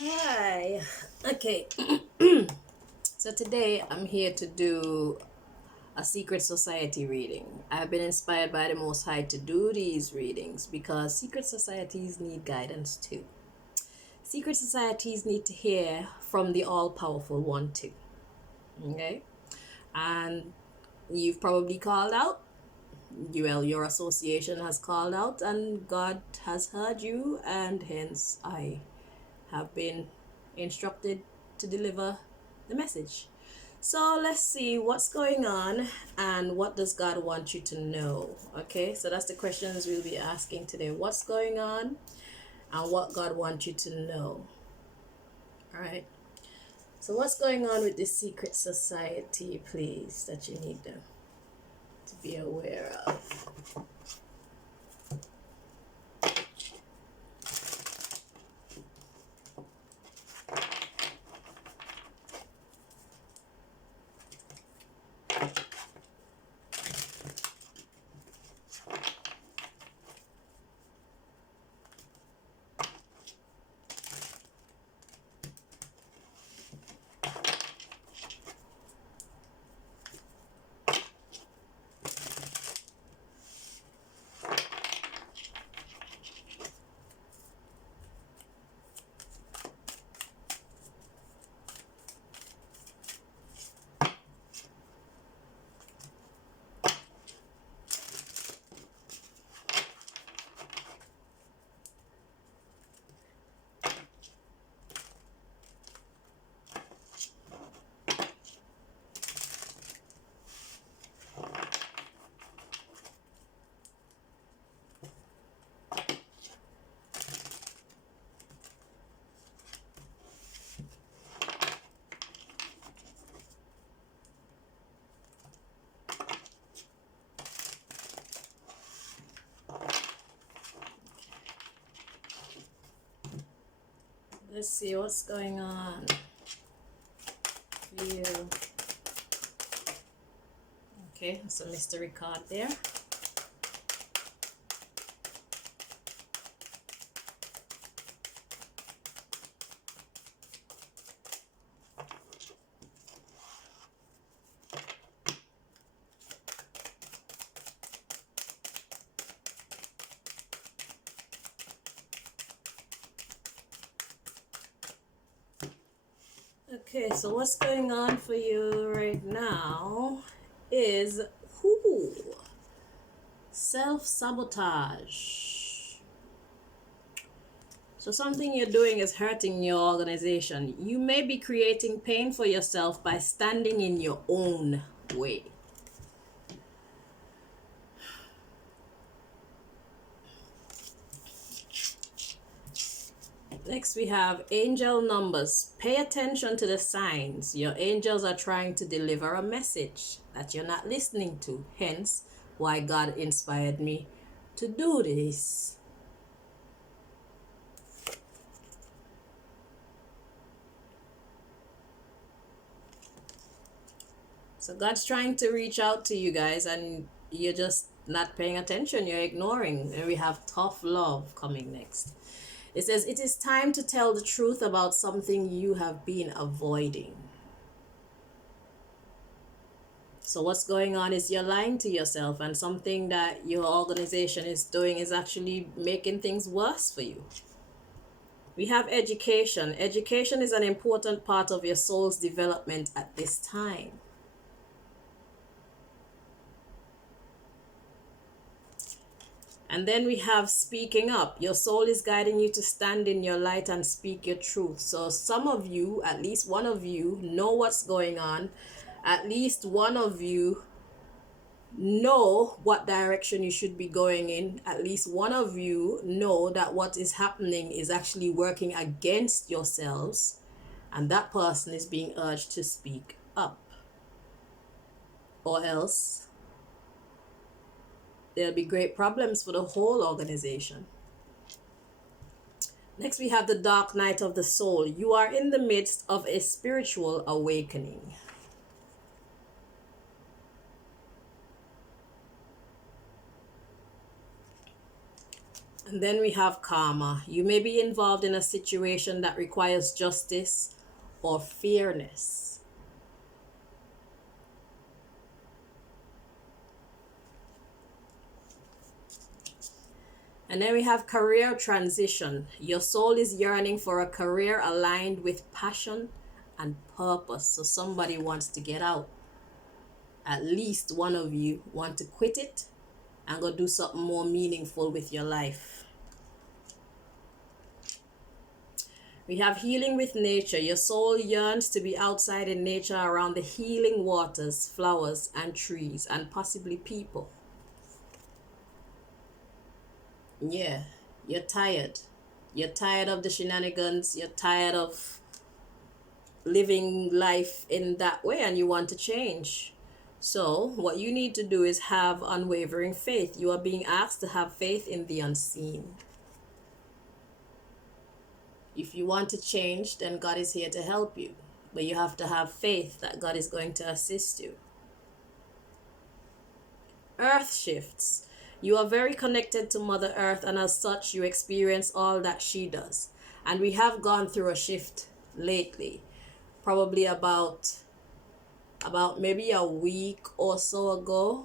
Hi. Okay. So today I'm here to do a secret society reading. I've been inspired by the Most High to do these readings because secret societies need guidance too. Secret societies need to hear from the all powerful one too. Okay? And you've probably called out. Your association has called out, and God has heard you, and hence I have been instructed to deliver the message. So let's see what's going on and what does God want you to know. Okay, so that's the questions we'll be asking today. What's going on and what God wants you to know. All right. So what's going on with this secret society, please, that you need to be aware of? Let's see what's going on for you. Okay, that's a mystery card there. Okay, so what's going on for you right now is whoo, self-sabotage. So something you're doing is hurting your organization. You may be creating pain for yourself by standing in your own way. Next, we have angel numbers. Pay attention to the signs. Your angels are trying to deliver a message that you're not listening to. Hence, why God inspired me to do this. So God's trying to reach out to you guys and you're just not paying attention. You're ignoring. And we have tough love coming next. It says, it is time to tell the truth about something you have been avoiding. So what's going on is you're lying to yourself, and something that your organization is doing is actually making things worse for you. We have education. Education is an important part of your soul's development at this time. And then we have speaking up. Your soul is guiding you to stand in your light and speak your truth. So some of you, at least one of you, know what's going on. At least one of you know what direction you should be going in. At least one of you know that what is happening is actually working against yourselves. And that person is being urged to speak up. Or else there'll be great problems for the whole organization. Next, we have the dark night of the soul. You are in the midst of a spiritual awakening. And then we have karma. You may be involved in a situation that requires justice or fairness. And then we have career transition. Your soul is yearning for a career aligned with passion and purpose. So somebody wants to get out. At least one of you want to quit it and go do something more meaningful with your life. We have healing with nature. Your soul yearns to be outside in nature around the healing waters, flowers, and trees, and possibly people. Yeah, you're tired. You're tired of the shenanigans. You're tired of living life in that way and you want to change. So, what you need to do is have unwavering faith. You are being asked to have faith in the unseen. If you want to change, then God is here to help you. But you have to have faith that God is going to assist you. Earth shifts. You are very connected to Mother Earth, and as such, you experience all that she does. And we have gone through a shift lately, probably about maybe a week or so ago.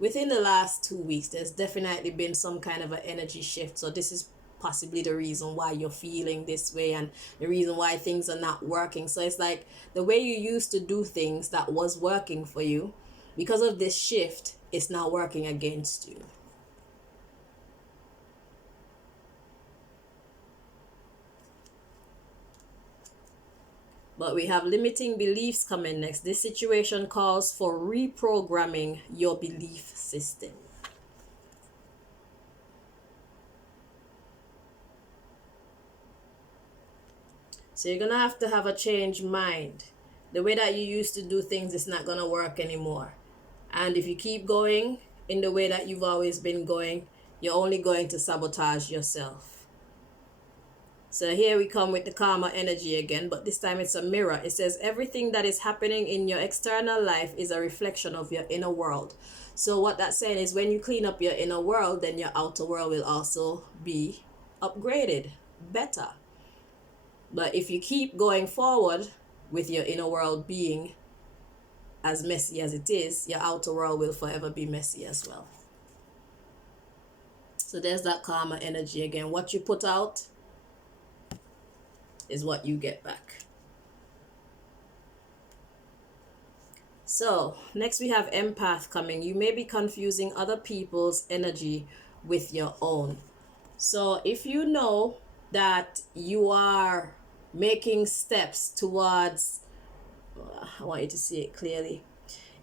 Within the last 2 weeks, there's definitely been some kind of an energy shift. So this is possibly the reason why you're feeling this way and the reason why things are not working. So it's like the way you used to do things that was working for you, because of this shift, it's now working against you. But we have limiting beliefs coming next. This situation calls for reprogramming your belief system. So you're going to have a changed mind. The way that you used to do things is not going to work anymore. And if you keep going in the way that you've always been going, you're only going to sabotage yourself. So here we come with the karma energy again, but this time it's a mirror. It says everything that is happening in your external life is a reflection of your inner world. So what that's saying is when you clean up your inner world, then your outer world will also be upgraded, better. But if you keep going forward with your inner world being as messy as it is, your outer world will forever be messy as well. So there's that karma energy again. What you put out is what you get back. So next we have empath coming. You may be confusing other people's energy with your own. So if you know that you are making steps towards, I want you to see it clearly.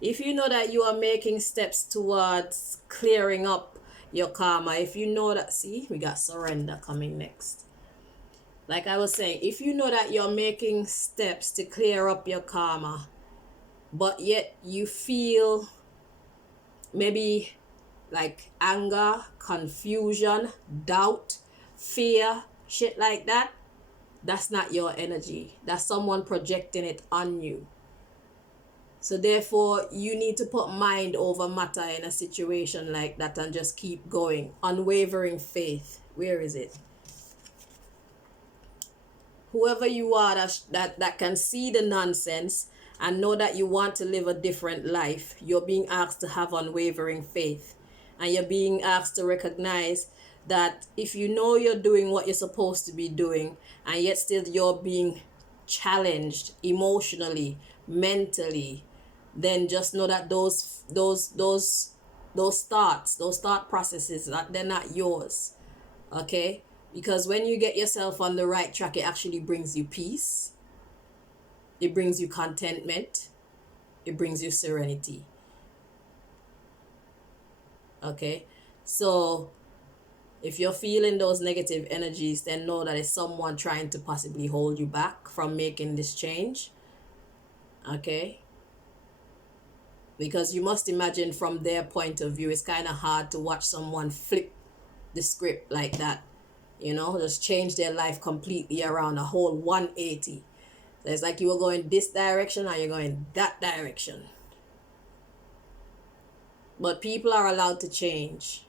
If you know that you are making steps towards clearing up your karma, if you know that, see, we got surrender coming next. Like I was saying, if you know that you're making steps to clear up your karma, but yet you feel maybe like anger, confusion, doubt, fear, shit like that, that's not your energy. That's someone projecting it on you. So therefore, you need to put mind over matter in a situation like that and just keep going. Unwavering faith. Where is it? Whoever you are that can see the nonsense and know that you want to live a different life, you're being asked to have unwavering faith. And you're being asked to recognize that if you know you're doing what you're supposed to be doing, and yet still you're being challenged emotionally, mentally, then just know that those thoughts, those thought processes, that they're not yours. Okay? Because when you get yourself on the right track, it actually brings you peace. It brings you contentment. It brings you serenity. Okay? So, if you're feeling those negative energies, then know that it's someone trying to possibly hold you back from making this change. Okay? Because you must imagine from their point of view, it's kind of hard to watch someone flip the script like that. You know, just change their life completely around, a whole 180. So it's like you were going this direction and you're going that direction. But people are allowed to change.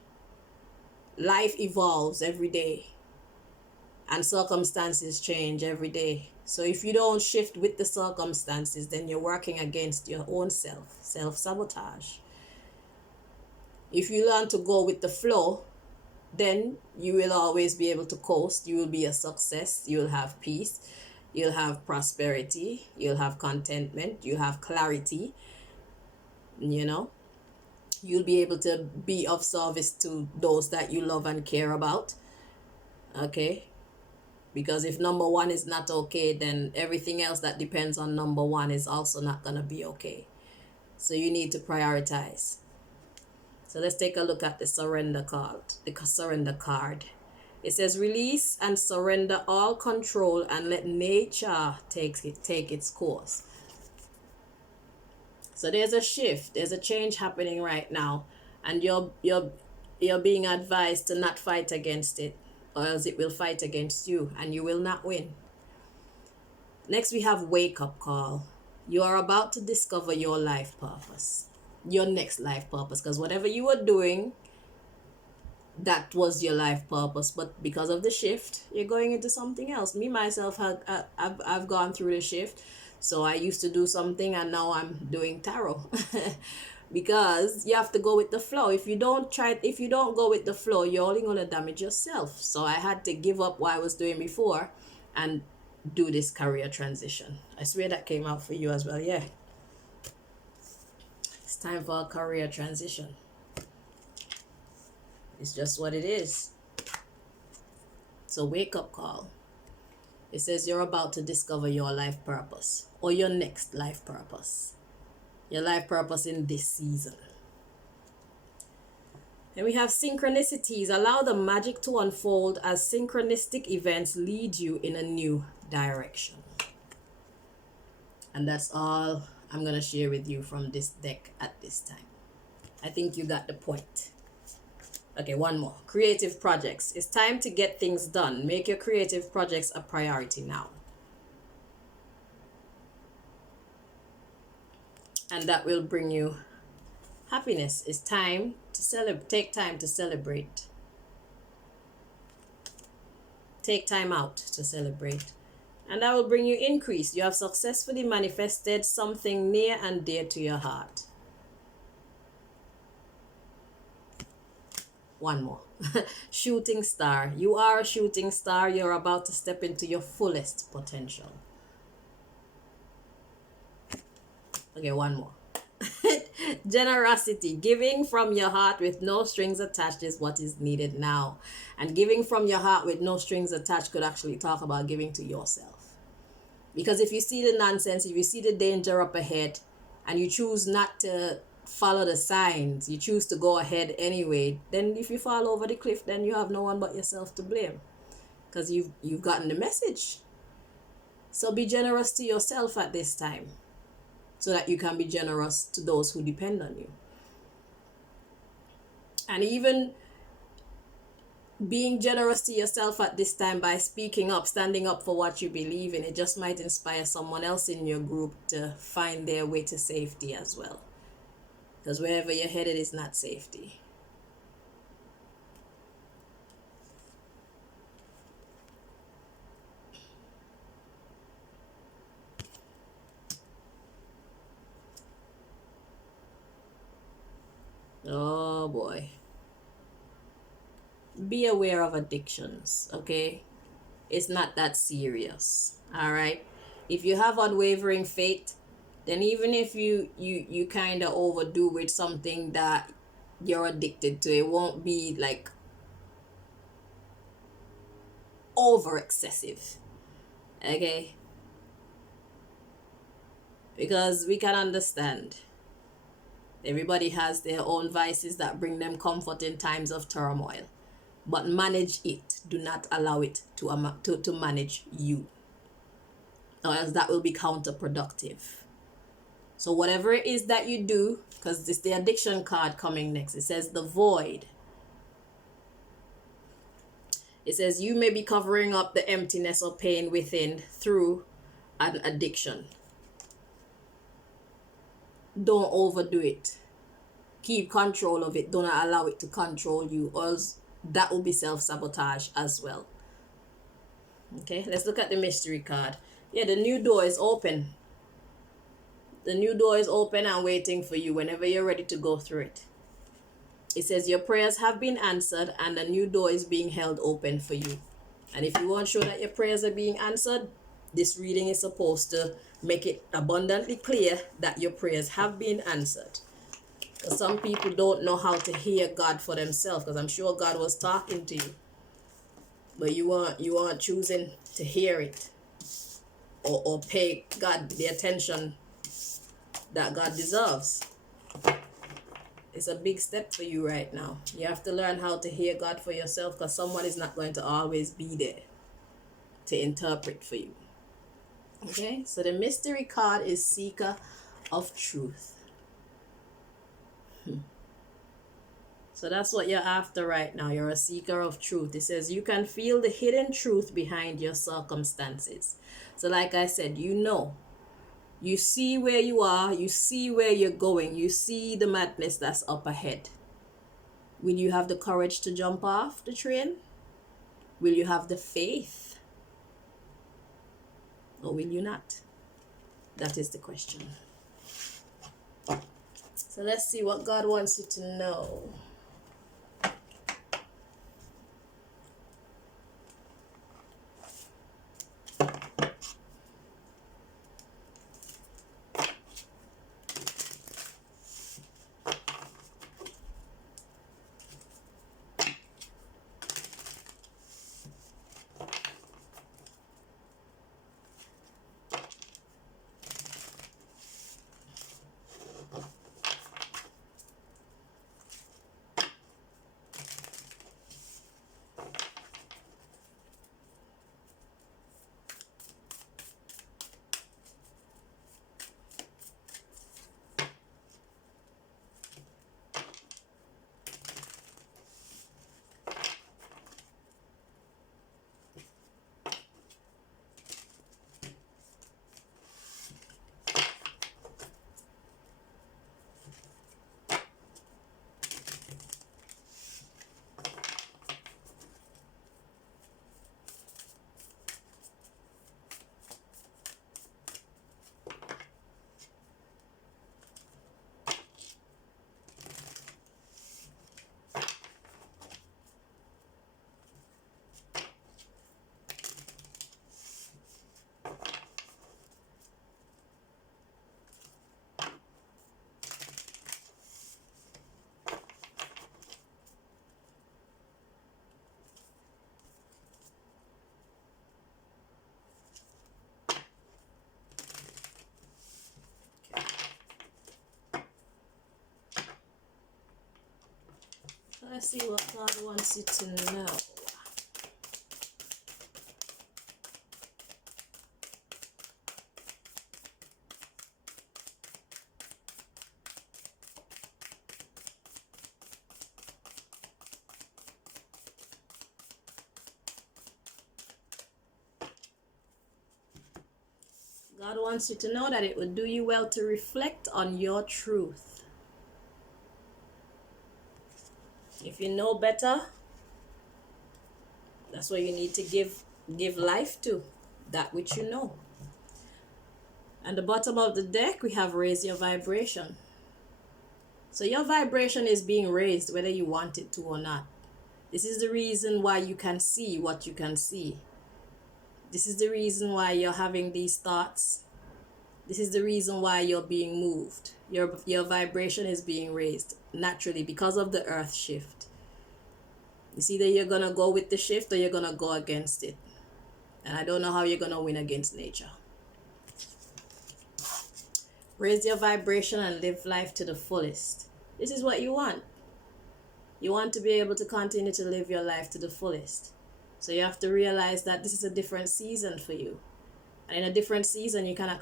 Life evolves every day, and circumstances change every day. So if you don't shift with the circumstances, then you're working against your own self-sabotage. If you learn to go with the flow, then you will always be able to coast. You will be a success. You'll have peace. You'll have prosperity. You'll have contentment. You have clarity. You know, you'll be able to be of service to those that you love and care about. Okay. Because if number one is not okay, then everything else that depends on number one is also not going to be okay. So you need to prioritize. So let's take a look at the surrender card. The surrender card. It says release and surrender all control and let nature take its course. So there's a shift, there's a change happening right now, and you're being advised to not fight against it, or else it will fight against you and you will not win. Next we have wake up call. You are about to discover your life purpose, your next life purpose, because whatever you were doing, that was your life purpose, but because of the shift you're going into something else. Me myself I've gone through the shift. So I used to do something and now I'm doing tarot. Because you have to go with the flow. If you don't go with the flow, you're only going to damage yourself. So I had to give up what I was doing before and do this career transition. I swear that came out for you as well. Yeah, it's time for a career transition. It's just what it is. So wake up call. It says you're about to discover your life purpose, or your next life purpose. Your life purpose in this season. And we have synchronicities. Allow the magic to unfold as synchronistic events lead you in a new direction. And that's all I'm going to share with you from this deck at this time. I think you got the point. Okay, one more. Creative projects. It's time to get things done. Make your creative projects a priority now. And that will bring you happiness. It's time to celebrate. Take time to celebrate. Take time out to celebrate. And that will bring you increase. You have successfully manifested something near and dear to your heart. One more. Shooting star. You are a shooting star. You're about to step into your fullest potential. Okay, one more. Generosity. Giving from your heart with no strings attached is what is needed now. And giving from your heart with no strings attached could actually talk about giving to yourself. Because if you see the nonsense, if you see the danger up ahead, and you choose not to follow the signs, you choose to go ahead anyway, then if you fall over the cliff, then you have no one but yourself to blame, because you've gotten the message. So be generous to yourself at this time, so that you can be generous to those who depend on you. And even being generous to yourself at this time by speaking up, standing up for what you believe in, it just might inspire someone else in your group to find their way to safety as well. Because wherever you're headed is not safety. Oh boy. Be aware of addictions, okay? It's not that serious, all right? If you have unwavering faith, then even if you kind of overdo with something that you're addicted to, it won't be like over excessive, okay? Because we can understand everybody has their own vices that bring them comfort in times of turmoil, but manage it. Do not allow it to manage you, or else that will be counterproductive. So whatever it is that you do, because it's the addiction card coming next, it says the void. It says you may be covering up the emptiness or pain within through an addiction. Don't overdo it. Keep control of it. Do not allow it to control you, or else that will be self-sabotage as well. Okay, let's look at the mystery card. Yeah, the new door is open. The new door is open and waiting for you whenever you're ready to go through it. It says your prayers have been answered and a new door is being held open for you. And if you want to show that your prayers are being answered, this reading is supposed to make it abundantly clear that your prayers have been answered. Because some people don't know how to hear God for themselves, because I'm sure God was talking to you, but you aren't choosing to hear it or pay God the attention that God deserves. It's a big step for you right now. You have to learn how to hear God for yourself, because someone is not going to always be there to interpret for you. Okay, so the mystery card is Seeker of Truth. So that's what you're after right now. You're a seeker of truth. It says you can feel the hidden truth behind your circumstances. So like I said, you see where you are, you see where you're going, you see the madness that's up ahead. Will you have the courage to jump off the train? Will you have the faith? Or will you not? That is the question. So let's see what God wants you to know. Let's see what God wants you to know. God wants you to know that it would do you well to reflect on your truth. If you know better, that's what you need to give life to, that which you know. And the bottom of the deck, we have raise your vibration. So your vibration is being raised whether you want it to or not. This is the reason why you can see what you can see. This is the reason why you're having these thoughts. This is the reason why you're being moved. Your vibration is being raised naturally because of the earth shift. It's either you're going to go with the shift or you're going to go against it. And I don't know how you're going to win against nature. Raise your vibration and live life to the fullest. This is what you want. You want to be able to continue to live your life to the fullest. So you have to realize that this is a different season for you. And in a different season, you cannot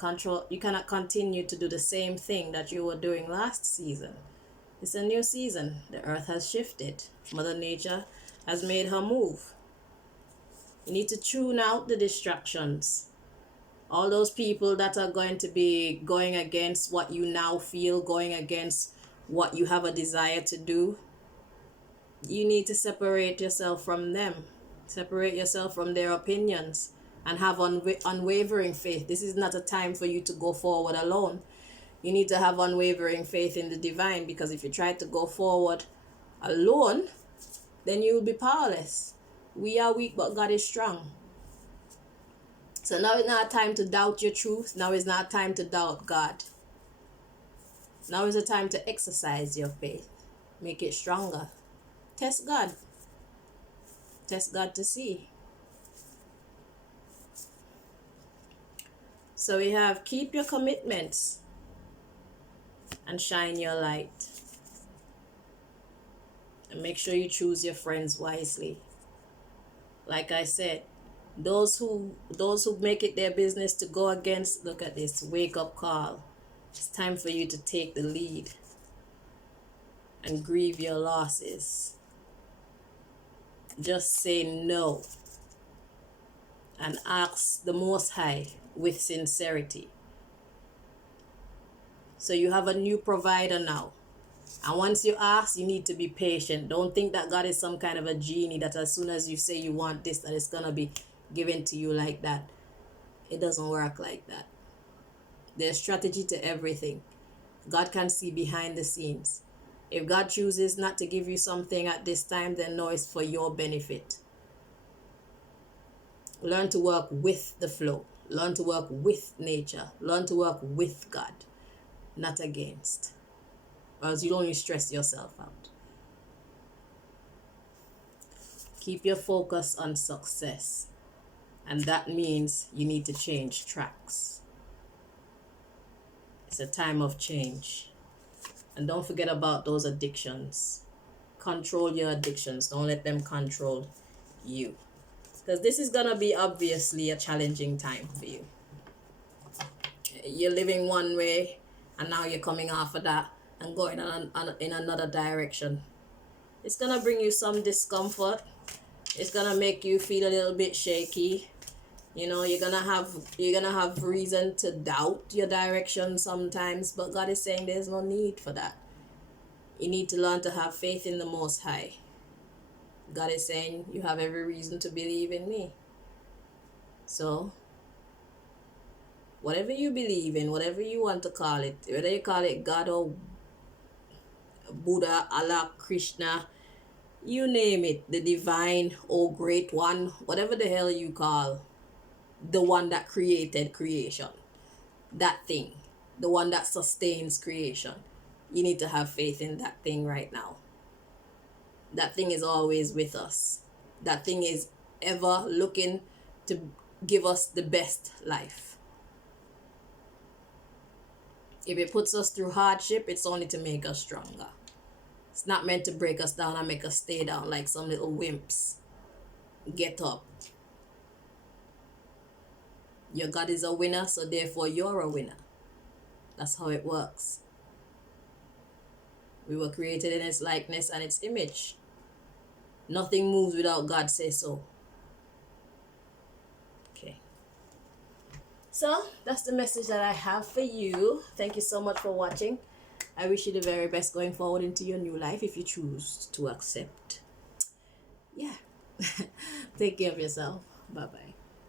continue to do the same thing that you were doing last season. It's a new season. The earth has shifted. Mother Nature has made her move. You need to tune out the distractions. All those people that are going to be going against what you now feel, going against what you have a desire to do. You need to separate yourself from them. Separate yourself from their opinions and have unwavering faith. This is not a time for you to go forward alone. You need to have unwavering faith in the divine, because if you try to go forward alone, then you will be powerless. We are weak, but God is strong. So now is not time to doubt your truth. Now is not time to doubt God. Now is the time to exercise your faith. Make it stronger. Test God. Test God to see. So we have keep your commitments and shine your light. And make sure you choose your friends wisely. Like I said, those who make it their business to go against, look at this, wake up call. It's time for you to take the lead and grieve your losses. Just say no and ask the Most High with sincerity. So you have a new provider now. And once you ask, you need to be patient. Don't think that God is some kind of a genie that as soon as you say you want this, that it's going to be given to you like that. It doesn't work like that. There's strategy to everything. God can see behind the scenes. If God chooses not to give you something at this time, then know it's for your benefit. Learn to work with the flow. Learn to work with nature. Learn to work with God, not against. Or else you'll only stress yourself out. Keep your focus on success. And that means you need to change tracks. It's a time of change. And don't forget about those addictions. Control your addictions. Don't let them control you. Because this is going to be obviously a challenging time for you. You're living one way and now you're coming off of that and going in another direction. It's going to bring you some discomfort. It's going to make you feel a little bit shaky. You know, you're gonna have reason to doubt your direction sometimes, but God is saying there's no need for that. You need to learn to have faith in the Most High. God is saying you have every reason to believe in me. So, whatever you believe in, whatever you want to call it, whether you call it God or Buddha, Allah, Krishna, you name it, the divine or great one, whatever the hell you call the one that created creation, that thing, the one that sustains creation, you need to have faith in that thing right now. That thing is always with us. That thing is ever looking to give us the best life. If it puts us through hardship, it's only to make us stronger. It's not meant to break us down and make us stay down like some little wimps. Get up. Your God is a winner, so therefore you're a winner. That's how it works. We were created in His likeness and His image. Nothing moves without God say so. Okay. So, that's the message that I have for you. Thank you so much for watching. I wish you the very best going forward into your new life if you choose to accept. Yeah. Take care of yourself. Bye-bye.